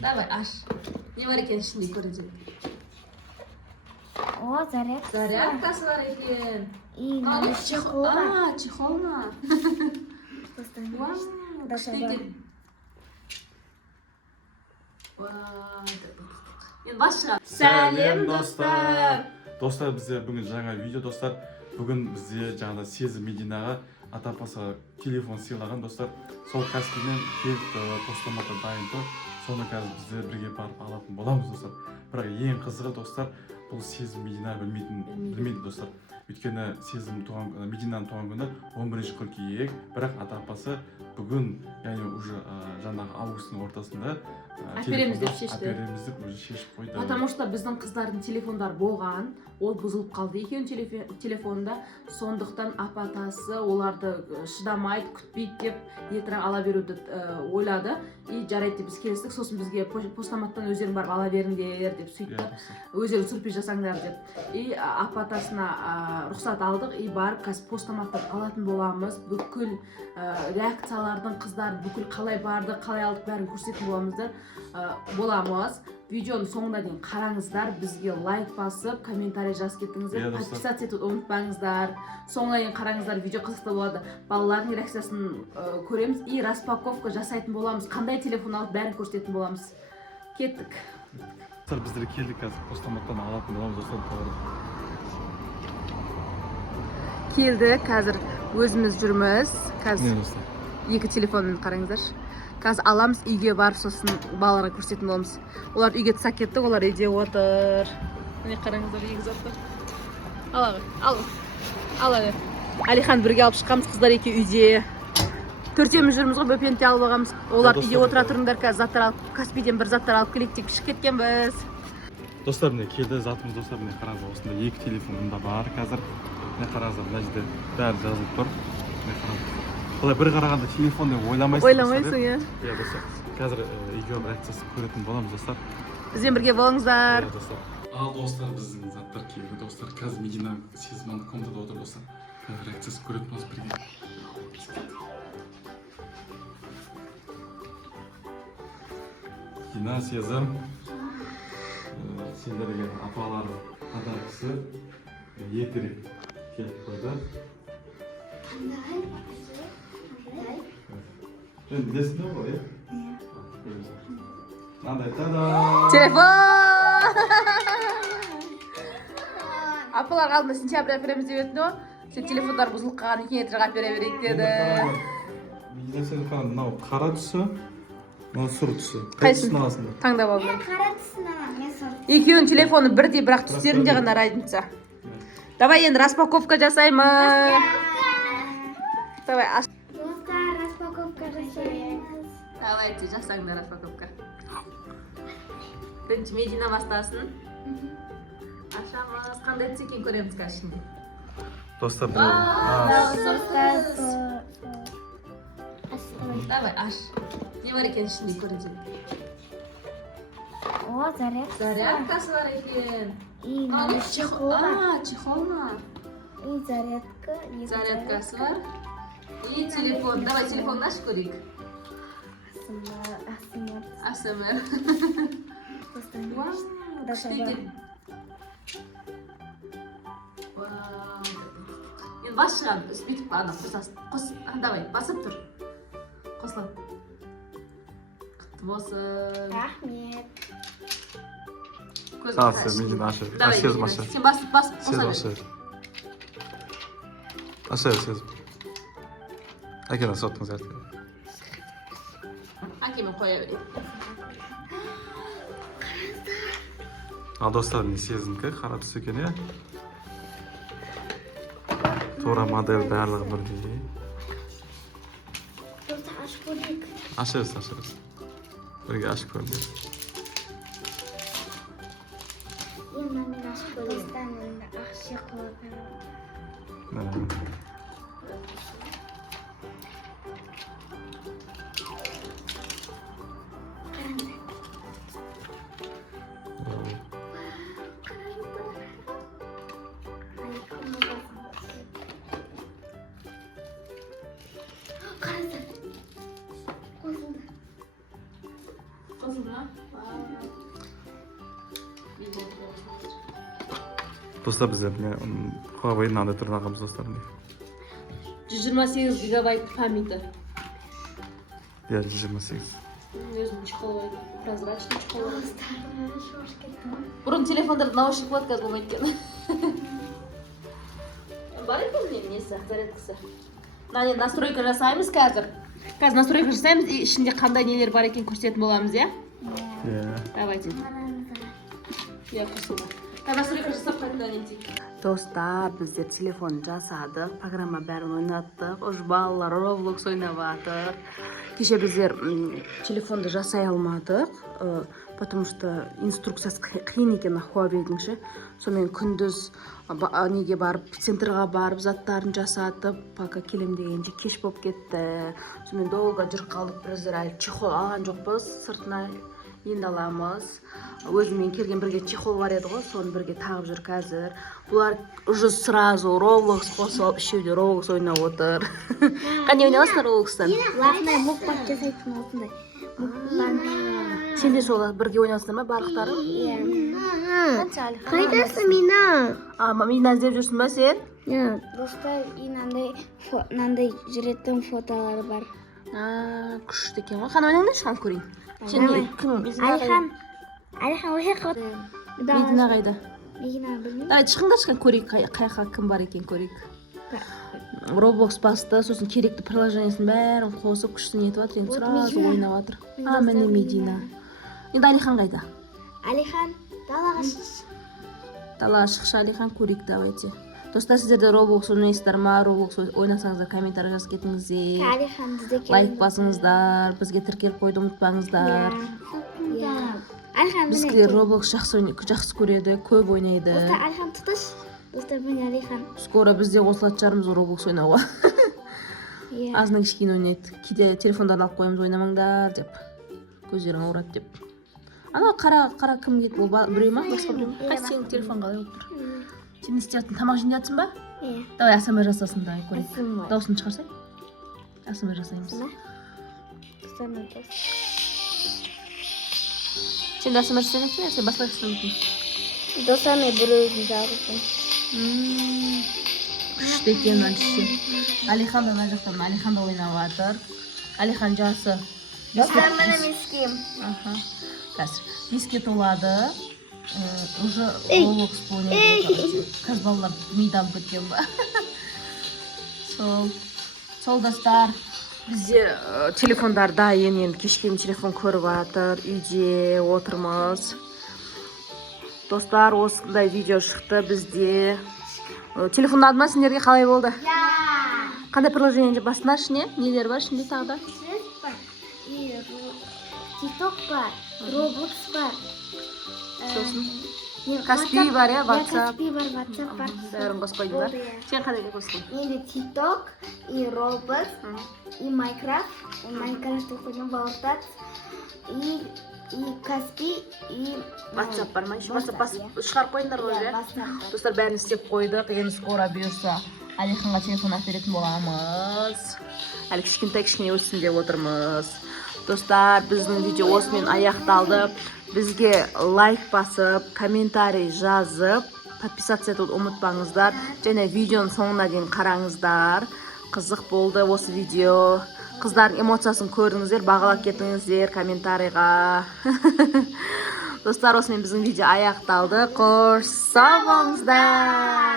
Давай аш. Не бар екен ішінде көрeceğim. О, зарядка. Зарядкасы бар екен. И чехол. Чехол ма? Күшті екен. Енді басшыға. Сәлем достар. Достар, бізде бүгін жаңа видео достар. Бүгін бізде жаңа Сезім Мединаға ата-апасы телефон сыйлаған достар. Сол Каспийден келіп постамата дайын тұр. Соны қазір бізде бірге барып алатын боламыз достар. Бірақ ең қызығы достар, бұл Сезім Медина білмейді достар. Өйткені Сезім Мединаның туған күні 11 қыркүйек, бірақ ата-апасы бүгін, яғни уже жаңағы августтың ортасында әпереміз деп шешті. Әпереміз деп уже шешіп қойды. Потому что біздің қыздардың телефондар болған, ол бұзылып қалды екен телефонда. Сондықтан апатасы оларды шыдамайды, күтпейді деп етірақ ала беруді ойлады. И жарайды деп біз келістік. Сосын бізге постаматтан өздерің барып ала беріңдер деп сөйтті. Өздерің сюрприз жасаңдар деп. И апатасына рұқсат алдық. И барып қазір постаматтан алатын боламыз. Бүкіл реакциялардың қыздар бүкіл қалай барды, қалай алдық бәрін көрсететін боламыз. Видеоны соңына дейін қараңыздар, бізге лайк басып, комментарий жазып кетіңіздер, подписаться етуді ұмытпаңыздар. Соңына дейін қараңыздар, видео қызықты болады. Балалардың реакциясын көреміз и распаковка жасайтын боламыз. Қандай телефон алып бәрін көрсететін боламыз. Кеттік. Біздер келдік қазір постаматтан алатын боламыз достар. Келдік, қазір өзіміз жүрміз. Қазір екі телефонын қараңыздар. Қазір аламыз, үйге барып сосын балаларға көрсететін боламыз. Олар үйге тысақ кетті, олар үйде отыр. Міне қараңыздар, екі заттар. Ала бер. Алихан бірге алып шыққамыз, қыздар еке үйде. Төртеуміз жүрміз ғой, бөпенте алып алғамыз. Олар үйде отыра тұрыңдар, қазір заттар алып, Каспийден бір заттар алып келейік деп шығып кеткенбіз. Достар, міне келді затымыз достар, міне қараңыздар, осында екі телефонында бар қазір. Міне қараңыздар, мына жерде бәрі жазылып тұр. Міне қараңыздар. Бұлай бір қарағанда телефон деп ойламайсың. Ойламайсың, иә. Иә, достар. Қазір видео реакциясын көретін боламыз, достар. Бізбен бірге болыңыздар. Ал достар, біздің заттар келді, достар. Қазір Медина Сезімнің комнатада отыр, достар. Қазір реакциясын көретін боламыз бірге. Медина, Сезім. Сендерге апалары подаркасы ертерек келіп қойды. Білесің бе ғой, Мынандай, та-да! Телефон! Апалар алдында сентябрь әпереміз деп еді, но? Сен телефондар бұзылып қалған екен, етірек әпере берейік деді. Сен қаран, мынау қара түсі, мынау сұр түсі. Қайсысын аласыңдар? таңдап алдым. Қара түсін аламын, мен сұр. Екеуінің телефоны бірдей, бірақ түстерінде ғана разница. Давай енді распаковка жасаймыз. Давай, аш. Достар, распаковка жасаймыз. Давайте, жасаңдар распаковка. Бірінші Медина бастасын. Ашамыз, қандай түс екен көреміз қазір. Достар, Давай, аш. Не бар екен ішінде көрeceğim. О, зарядка. Зарядкасы бар екен. И чехол. Чехол ма? И зарядка. Зарядкасы бар. И телефон. Давай телефонды ашып көрейік. ASMR. Күшті екен. Енді бас шығам, үспейтіп ана қосасың. Қос, давай, басып тұр. Қосылады. Құтты болсын. Рахмет. Медина, ашы. Сезім, ашы. Сен басып, Сезім, қоса ашы. Ашы, Сезім. Әкені соттыңыз әртіп. Әкемен қоя берейік. Ал достар, мен Сезімкі қара түс екен, е? Тура модель барлығы бірдей. Достар, ашып көрейік. Ашырыз. Бірге ашып көріңдер. Мен ашып көрейік. Достар, мен ақшы қылып. Қызыл ма? Достар бізде Huawei мынандай түрін алғанбыз достар. 128 гигабайт памяти. Иә, 128. Өзінің чехолы бар. Прозрачный чехол бар. Шошка там. Бұрын телефондарда наушник болады, қазір болмайды екен. Бар екен менің несі, зарядкасы. Мына настройка жасаймыз қазір. Қазір настройка жасаймыз, и ішінде қандай нелер бар екен көрсететін боламыз, иә? Иә. Давайте. Иә, қосылды. Настройка жасап қайтадан нетейік. Достар, біздер телефон жасадық, программа бәрін ойнаттық, ұж балалар Roblox ойнап жатыр. Кеше біздер телефонды жасай алмадық, потому что инструкциясы қиын екен Huawei'дің ше. Сонымен күндіз неге барып, центрға барып, заттарын жасатып, пока келем дегенде кеш болып кетті. Сонымен долго жүріп қалдық, біздер әлі чехол алған жоқпыз, сыртына енді аламыз. Өзімен келген бірге чехол бар еді ғой, соны бірге тағып жүр қазір. Бұлар уже сразу Roblox қосып, үшеуде Roblox ойнап отыр. Қане ойнавасыңдар Roblox'тан? Лағынай мукбанг жасайтын осындай. Мукбанг. Сендер сол бірге ойнавасыңдар ма барлықтары? Иә. Қайдасың? Қайдасың Мина? Мина іздеп жүрсің ба сен? Иә. Достар, мынандай жүретін фотолары бар. Күшті екен ғой. Қан ойнаңдар шқан көрейін. Сен кім? Алихан өте қот. Медина қайда? Медина білмеймін. Давай шықыңдар шқан көрейік, қайқа кім бар екен көрейік. Roblox басты, сосын керекті приложениесін бәрін қосып күшті нетіп жатыр, енді сразу ойнап жатыр. Міне Медина. Енді Алихан қайда? Алихан далаға шық. Далаға шықшы Алихан, көрейік давайте. Достар, сіздерде Roblox ойнайсыздар ма? Roblox ойнасаңыздар комментарий жазып кетіңіздер. Алихан бізде Лайк басыңыздар, бізге тіркеліп қойды ұмытпаңыздар. Бізге Roblox жақсы көреді, көп ойнайды. Достар, Алихан тұтыш. Достар, міне Алихан. Скоро бізде қосылатын шығармыз Roblox ойнауға. Азынан кішкене ойнайды. Кейде телефондарын алып қоямыз, ойнамаңдар деп. Көздерің ауырады деп. Ана қара кім кетті? Ол біреу ма? Басқа біреу ма? Қайсы сенің телефон қалай болып тұр? Сен не істеп жатсың? Тамақ жеп жатсың ба? Иә. Давай АСМР жасасын, давай көрейік. Дауысын шығарсай. АСМР жасаймыз. Сен де АСМР жасаймын, сен басқа жасаймын. Достар, мен бір өзін жағысын. Күшті екен әнші. Алихан да ана жақтан, Алихан да ойнап жатыр. Алихан жасы. Достар, міне мескем. Қазір беске толады. Уже Roblox ойнайды. Қыз балалар мидан кеткен ба. Сол достар. Бізде телефондарда енді кешкен телефон көріп жатыр. Үйде отырмыз. Достар, осындай видео шықты бізде. Телефон алды ма сендерге, қалай болды? Қандай приложение басында ішіне? Нелер бар ішінде тағы да? TikTok бар, Roblox бар. Сосын Каспи бар, иә, WhatsApp. Каспи бар, WhatsApp бар. Бәрін қоспайды бар. Сен қандай қостың? Енді TikTok, и Roblox, и Minecraft. Minecraft оқыдың бауыртат. И Каспи, и WhatsApp бар ма? WhatsApp шығарып қойыңдар ғой, иә? Достар, бәрін істеп қойдық. Енді скоро бұйырса Алиханға телефон әперетін боламыз. Әлі кішкене өссін деп отырмыз. Достар, біздің видео осымен аяқталды. Бізге лайк басып, комментарий жазып, подписаться етуді ұмытпаңыздар. Және видеоның соңына дейін қараңыздар. Қызық болды осы видео. Қыздардың эмоциясын көрдіңіздер, бағалап кетіңіздер комментарийға. Достар, осымен біздің видео аяқталды. Қош сау болыңыздар.